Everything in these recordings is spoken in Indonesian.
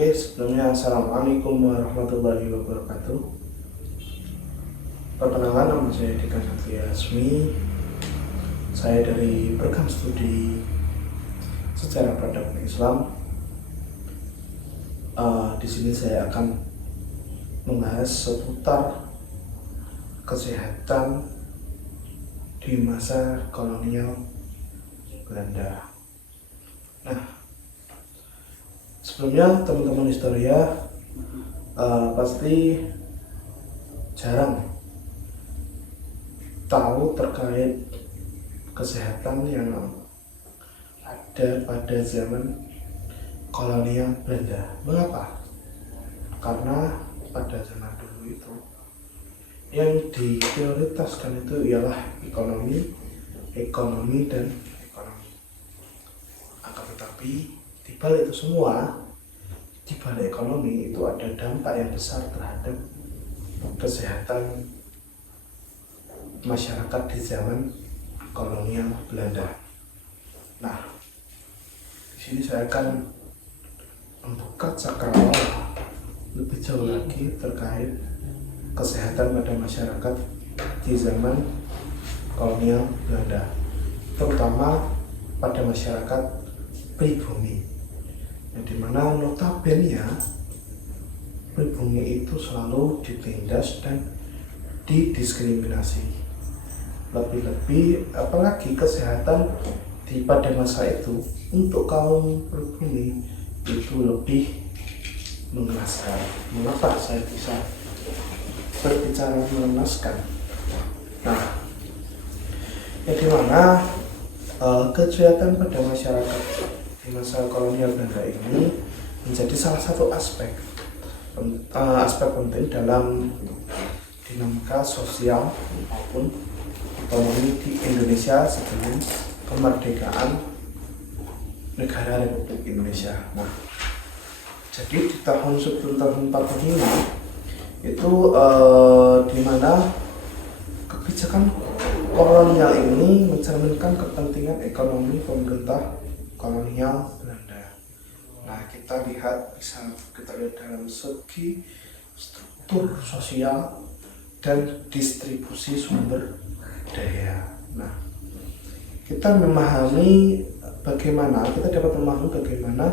Oke, sebelumnya Assalamualaikum warahmatullahi wabarakatuh. Perkenalkan, nama saya Dika Satria Asmi. Saya dari Program Studi Sejarah Peradaban Islam. Di sini saya akan membahas seputar kesehatan di masa kolonial Belanda. Nah, sebelumnya teman-teman historia pasti jarang tahu terkait kesehatan yang ada pada zaman kolonial Belanda. Mengapa? Karena pada zaman dulu itu yang diprioritaskan itu ialah ekonomi dan ekonomi. Akan tetapi di balik itu semua, di balik ekonomi itu ada dampak yang besar terhadap kesehatan masyarakat di zaman kolonial Belanda. Nah, di sini saya akan membuka cakrawala lebih jauh lagi terkait kesehatan pada masyarakat di zaman kolonial Belanda, terutama pada masyarakat pribumi, yang dimana notabene pribumi itu selalu ditindas dan didiskriminasi. Lebih-lebih apalagi kesehatan pada masa itu untuk kaum pribumi itu lebih mengenaskan. Mengapa saya bisa berbicara mengenaskan? Nah, yang dimana kesehatan pada masyarakat di masa kolonial Belanda ini menjadi salah satu aspek penting dalam dinamika sosial maupun ekonomi di Indonesia sebelum kemerdekaan negara Republik Indonesia. Nah, jadi di sebelum tahun 45 itu di mana kebijakan kolonial ini mencerminkan kepentingan ekonomi pemerintah kolonial Belanda. Nah, kita lihat dalam segi struktur sosial dan distribusi sumber daya. Nah, kita dapat memahami bagaimana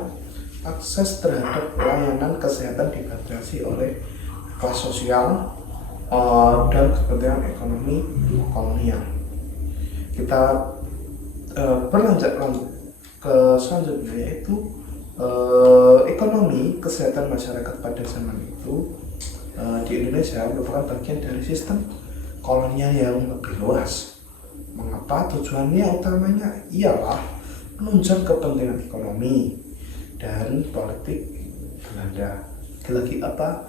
akses terhadap layanan kesehatan dibatasi oleh kelas sosial dan kepentingan ekonomi kolonial. Kita berlanjut ke selanjutnya, yaitu ekonomi kesehatan masyarakat pada zaman itu di Indonesia merupakan bagian dari sistem kolonial yang lebih luas. Mengapa? Tujuannya utamanya ialah menunjang kepentingan ekonomi dan politik Belanda. Lagi apa?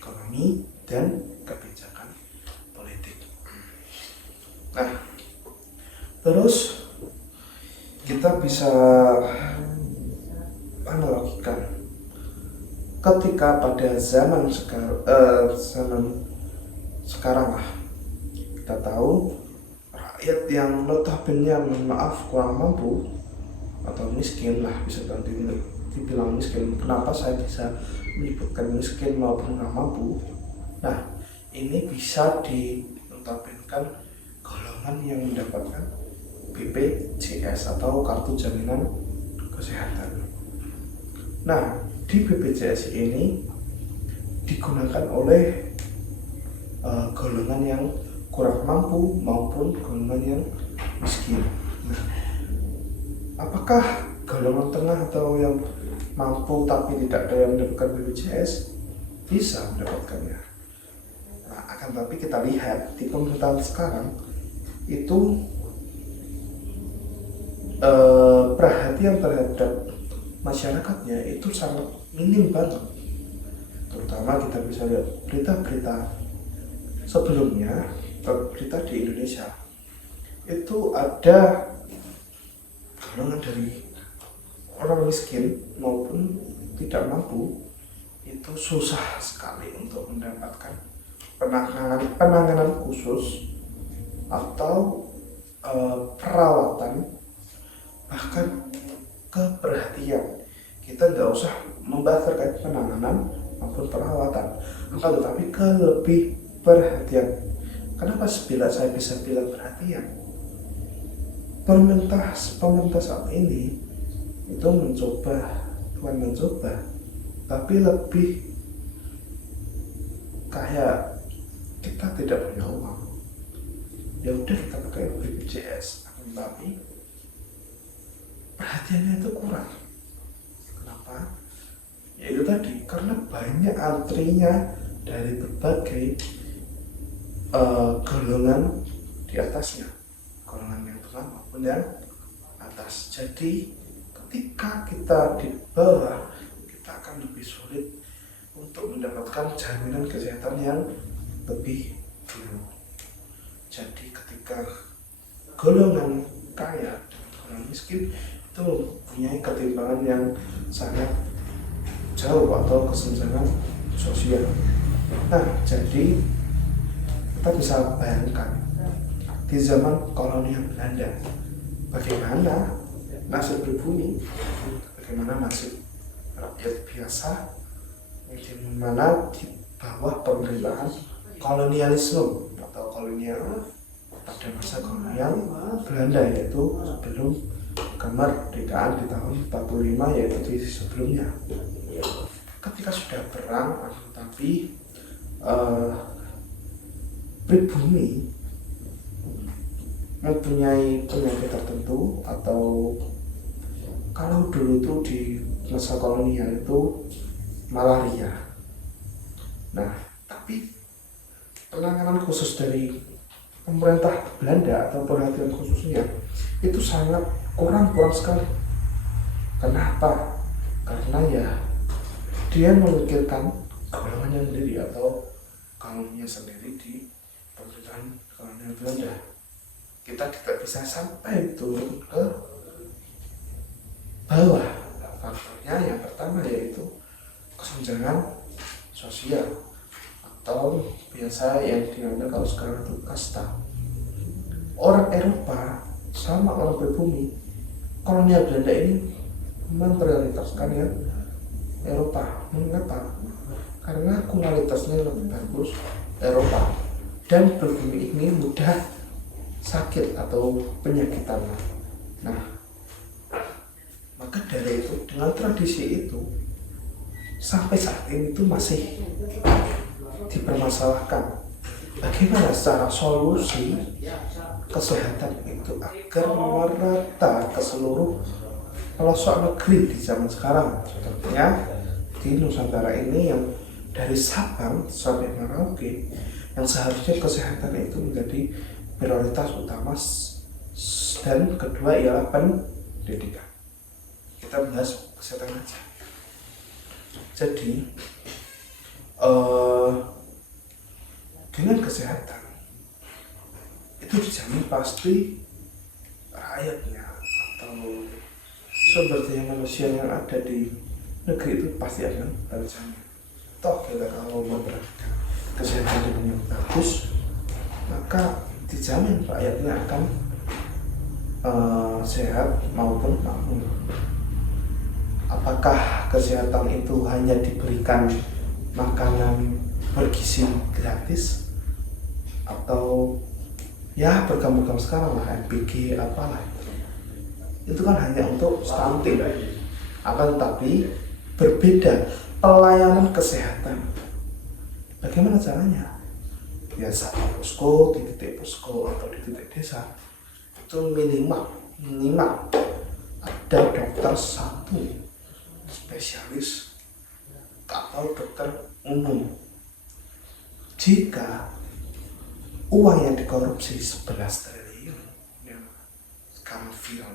Ekonomi dan kebijakan politik. Nah, terus kita bisa analogikan ketika pada zaman sekarang lah, kita tahu rakyat yang notabene kurang mampu atau miskin lah, bisa dibilang miskin. Kenapa saya bisa menyebutkan miskin maupun kurang mampu? Nah, ini bisa dinotabenkan golongan yang mendapatkan BPJS atau kartu jaminan kesehatan. Nah, di BPJS ini digunakan oleh golongan yang kurang mampu maupun golongan yang miskin. Nah, apakah golongan tengah atau yang mampu tapi tidak ada yang mendapatkan BPJS bisa mendapatkannya? Nah, akan tapi kita lihat di pemerintahan sekarang itu perhatian terhadap masyarakatnya itu sangat minim banget. Terutama kita bisa lihat berita-berita sebelumnya, berita di Indonesia itu ada golongan dari orang miskin maupun tidak mampu itu susah sekali untuk mendapatkan penanganan khusus atau perawatan, bahkan keperhatian. kita nggak usah membahas terkait penanganan maupun perawatan, akan tetapi ke lebih perhatian. Kenapa saya bisa bilang perhatian? Pemerintah saat ini itu bukan mencoba, tapi lebih kayak kita tidak punya uang, ya udah kita pakai BPJS, tapi perhatiannya itu kurang. Kenapa? Ya itu tadi, karena banyak antrinya dari berbagai golongan di atasnya, golongan yang tengah maupun yang atas. Jadi ketika kita di bawah, kita akan lebih sulit untuk mendapatkan jaminan kesehatan yang lebih dulu. Jadi ketika golongan kaya dan golongan miskin itu mempunyai ketimpangan yang sangat jauh atau kesenjangan sosial. Nah, jadi kita bisa bayangkan di zaman kolonial Belanda bagaimana nasib pribumi, bagaimana nasib rakyat biasa yang dimana di bawah pemerintahan kolonialisme atau kolonial pada masa kolonial Belanda, yaitu sebelum kemerdekaan di tahun 45, yaitu di sebelumnya. Ketika sudah perang, tapi pribumi mempunyai penyakit tertentu, atau kalau dulu itu di masa kolonial itu malaria. Nah, tapi penanganan khusus dari pemerintah Belanda atau perhatian khususnya itu sangat kurang sekali. Kenapa? Karena ya dia memikirkan golongannya sendiri atau kaumnya sendiri di pemerintahan kolonial Belanda. Kita tidak bisa sampai turun ke bawah. Faktornya yang pertama yaitu kesenjangan sosial, atau biasa yang diambil kalau sekarang itu kasta. Orang Eropa sama orang pribumi kolonial Belanda ini memprioritaskan ya Eropa. Mengapa? Karena kualitasnya lebih bagus Eropa, dan pribumi ini mudah sakit atau penyakitan. Nah, maka dari itu, dengan tradisi itu sampai saat ini itu masih dipermasalahkan bagaimana secara solusi kesehatan itu agar merata ke seluruh pelosok negeri di zaman sekarang. Contohnya di Nusantara ini yang dari Sabang sampai Merauke, yang seharusnya kesehatan itu menjadi prioritas utama, dan kedua ialah pendidikan. Kita bahas kesehatan aja. Jadi dengan kesehatan itu dijamin pasti rakyatnya atau sumber daya manusia yang ada di negeri itu pasti akan terjamin. Toh kita kalau memperhatikan kesehatan dengan yang bagus, maka dijamin rakyatnya akan sehat maupun makmur. Apakah kesehatan itu hanya diberikan makanan bergizi gratis, atau ya beragam sekarang lah MPG apalah, itu kan hanya untuk stunting. Akan tetapi berbeda pelayanan kesehatan. Bagaimana caranya? Ya satu posko, di titik posko atau di titik desa itu minimal ada dokter satu spesialis atau dokter umum. Jika uang yang dikorupsi 11 triliun yang sekarang viral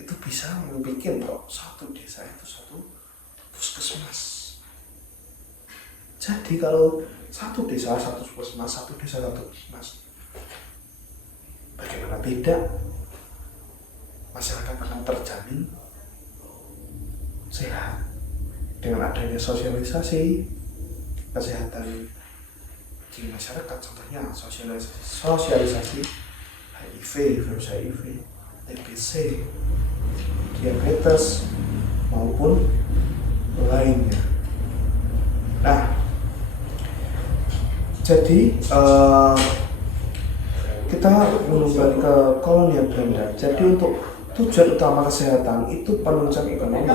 itu bisa membuat kok satu desa itu satu puskesmas. Jadi kalau satu desa satu puskesmas, bagaimana tidak masyarakat akan terjamin sehat dengan adanya sosialisasi kesehatan di masyarakat. Contohnya sosialisasi HIV, virus HIV, TBC, diabetes maupun lainnya. Nah, jadi kita kembali ke kolonial Belanda. Jadi untuk tujuan utama kesehatan itu penunjang ekonomi.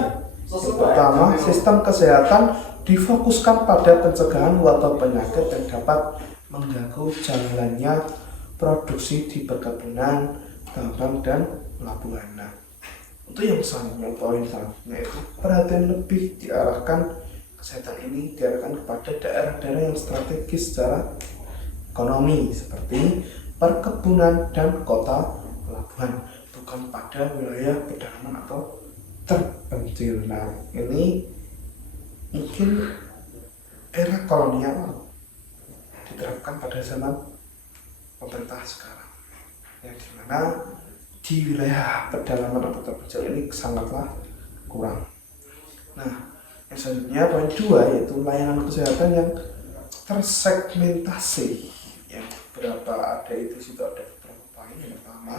Yang pertama, sistem kesehatan difokuskan pada pencegahan wabah penyakit yang dapat mengganggu jalannya produksi di perkebunan, tambang, dan pelabuhan. Nah, untuk yang selanjutnya, poin selanjutnya itu perhatian lebih diarahkan kesehatan ini diarahkan kepada daerah-daerah yang strategis secara ekonomi seperti perkebunan dan kota pelabuhan, bukan pada wilayah pedalaman atau terpencil. Nah, ini mungkin era kolonial diterapkan pada zaman pemerintah sekarang, yang dimana di wilayah pedalaman atau terpencil ini sangatlah kurang. Nah, yang selanjutnya poin 2 yaitu layanan kesehatan yang tersegmentasi. Yang beberapa ada itu situ ada beberapa poin. Yang pertama,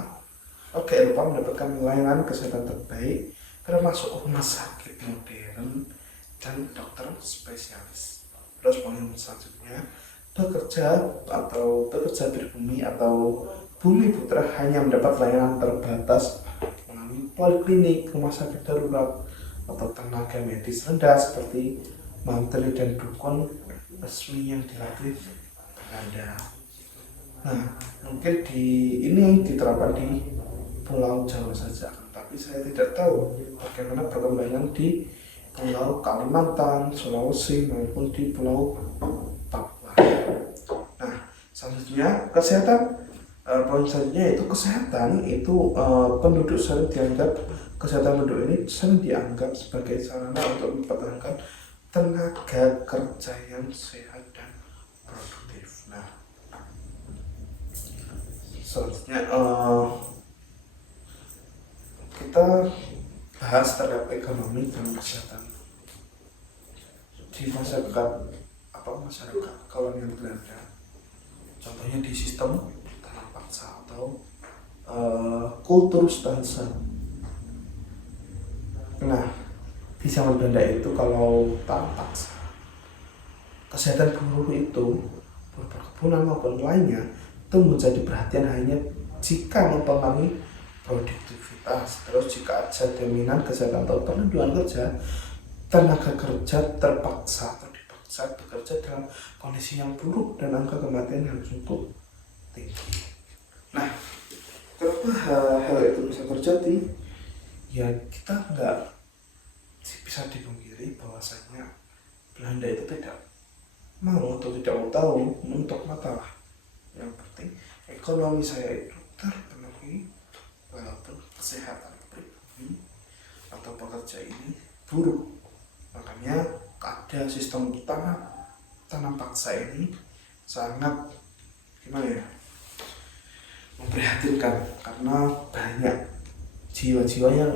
Eropa mendapatkan layanan kesehatan terbaik termasuk rumah sakit modern dan dokter spesialis. Terus poin selanjutnya, pekerja pribumi atau bumi putra hanya mendapat layanan terbatas melalui poliklinik, rumah sakit darurat, atau tenaga medis rendah seperti mantri dan dukun resmi yang dilatih Belanda. Nah, mungkin ini diterapkan di Pulau Jawa saja, tapi saya tidak tahu bagaimana perkembangan di Pulau Kalimantan, Sulawesi maupun di Pulau Papua. Nah, selanjutnya poin selanjutnya yaitu kesehatan itu penduduk sering dianggap kesehatan penduduk ini sering dianggap sebagai sarana untuk mempertahankan tenaga kerja yang sehat dan produktif. Nah, selanjutnya kita bahas terkait ekonomi dan kesehatan di masyarakat kolonial Belanda. Contohnya di sistem tanam paksa atau kulturstansa. Nah, di zaman Belanda itu kalau tanam paksa, kesehatan buruh itu perkebunan maupun lainnya itu menjadi perhatian hanya jika mempengaruhi produktivitas. Terus jika ada jaminan kesehatan atau perlindungan kerja, tenaga kerja terpaksa atau dipaksa bekerja dalam kondisi yang buruk dan angka kematian yang cukup tinggi. Nah, kenapa hal itu bisa terjadi? Ya, kita nggak bisa dipungkiri bahwasanya Belanda itu tidak mau atau tidak mau tahu untuk masalah. Yang penting ekonomi saya itu terpenuhi walaupun kesehatan pribumi atau pekerja ini buruk. Makanya ada sistem tanam paksa ini sangat memprihatinkan karena banyak jiwa-jiwa yang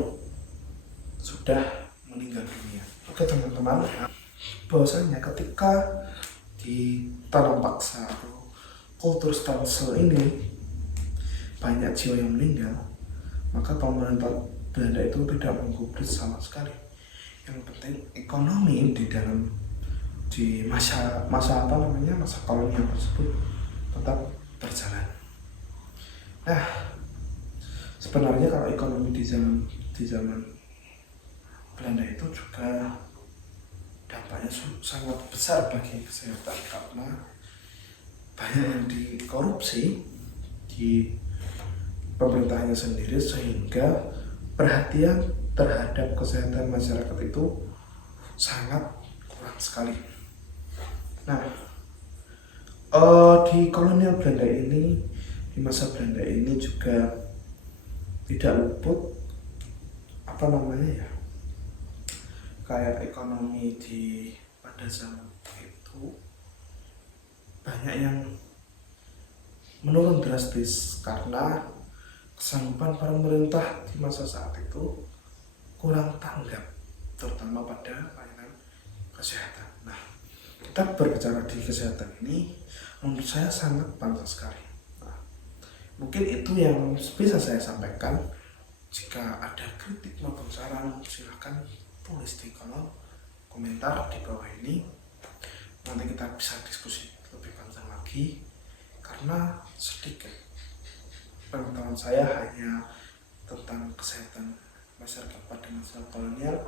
sudah meninggal dunia. Oke teman-teman, bahwasanya ketika di tanam paksa atau kulturstansa ini banyak jiwa yang meninggal, maka pemerintah Belanda itu tidak menggubris sama sekali. Yang penting ekonomi di masa kolonial tersebut tetap berjalan. Nah, sebenarnya kalau ekonomi di zaman Belanda itu juga dampaknya sangat besar bagi kesehatan karena banyak yang dikorupsi di pemerintahnya sendiri sehingga perhatian terhadap kesehatan masyarakat itu sangat kurang sekali. Nah, di kolonial Belanda ini, di masa Belanda ini juga tidak luput kayak ekonomi pada zaman itu banyak yang menurun drastis karena kesanggupan para pemerintah di masa saat itu kurang tanggap, terutama pada layanan kesehatan. Nah, kita berbicara di kesehatan ini menurut saya sangat panjang sekali. Nah, mungkin itu yang bisa saya sampaikan Jika ada kritik maupun saran, silahkan tulis di kolom komentar di bawah ini. Nanti kita bisa diskusi lebih panjang lagi, karena sedikit pengetahuan saya hanya tentang kesehatan masyarakat pada masa kolonial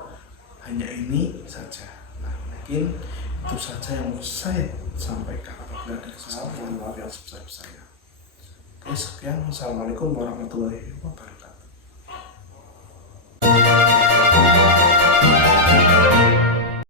hanya ini saja. Nah, mungkin itu saja yang mau saya sampaikan. Apabila ada kesalahan, mohon maaf yang sebesar-besarnya. Oke, sekian. Wassalamualaikum warahmatullahi wabarakatuh.